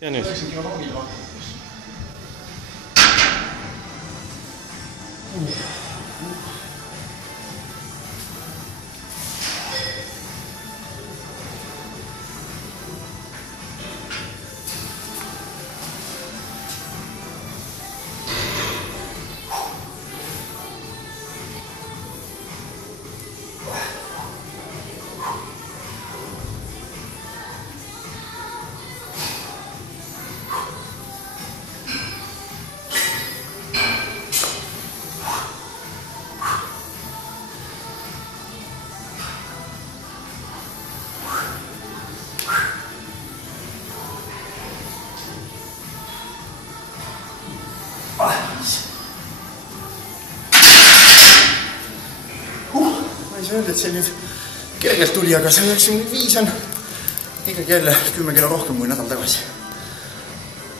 Ja nüüd? 90 kilo rongile vaata. Ma ei saa öelda, et see nüüd kergelt tuli, aga see 95 on ikkagi jälle 10 kilo rohkem kui nädal tagasi.